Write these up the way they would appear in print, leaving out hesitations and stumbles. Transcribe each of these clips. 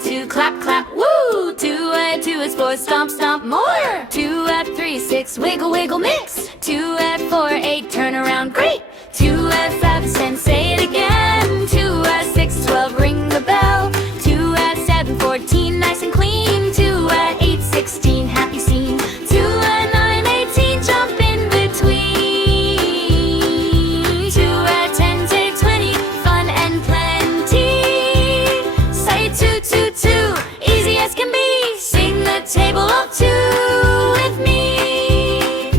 2, clap, clap, woo! 2 at 2 is 4, stomp, stomp, more! 2 at 3, 6, wiggle, wiggle, mix! 2 at 4, 8, turn around, great! 2 at 5 is 10, say it again! 2 at 6, 12, ring the bell! 2 at 7, 14, nice and clean! 2 at 8, 16, happy scene! 2 at 9, 18, jump in between! 2 at 10, take 20, fun and plenty! Say 2, 2, 2, easy as can be! Sing the table of 2 with me!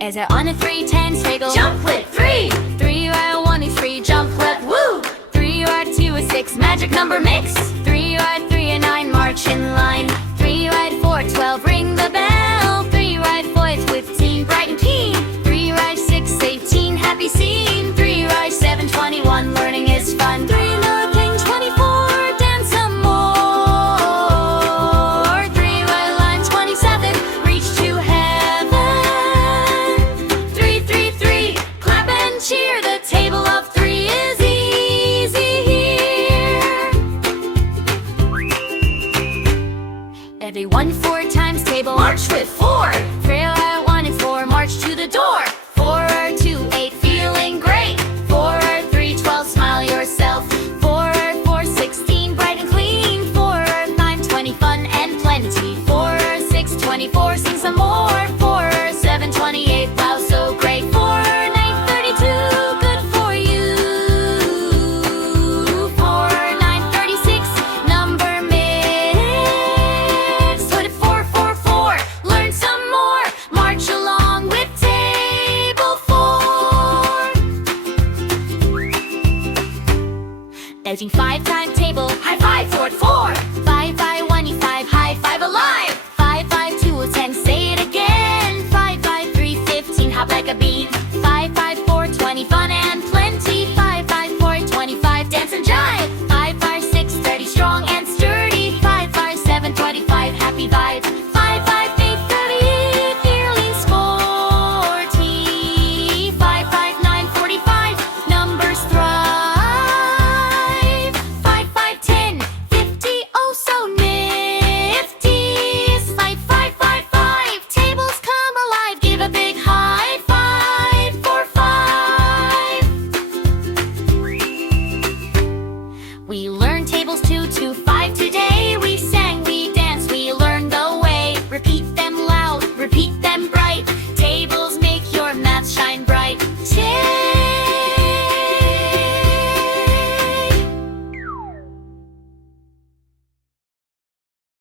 As I on a 3, 10 table, jump with 3! 3 right 1 is 3, jump left, woo! 3 right 2 is 6, magic number mix! 3 right 3 and 9, march in line! 3 right 4, 12, ring the bell! 3 right 4 is 15, bright and keen! 3 right 6, 18, happy scene! 3 right 7, 21, learning is fun! 3 lower king, 24, dance some more! 3 right line, 27, reach to heaven! 3, 3, 3, clap and cheer! The table of 3 is easy here! Everyone 4 times table, march with 4! 3 right 1 is 4, march to the door! 4 2, 8, feeling great! 4 3, 12, smile yourself! 4 4, 16, bright and clean! 4 9, 20, fun and plenty! 4 6, 24, sing some more! 4 7, 28, wow, so great! 4 9, 32, good for you! 4 9, 36, number mix! 4 4, 4, learn some more! March along with table 4! Edging 5 times table, high five!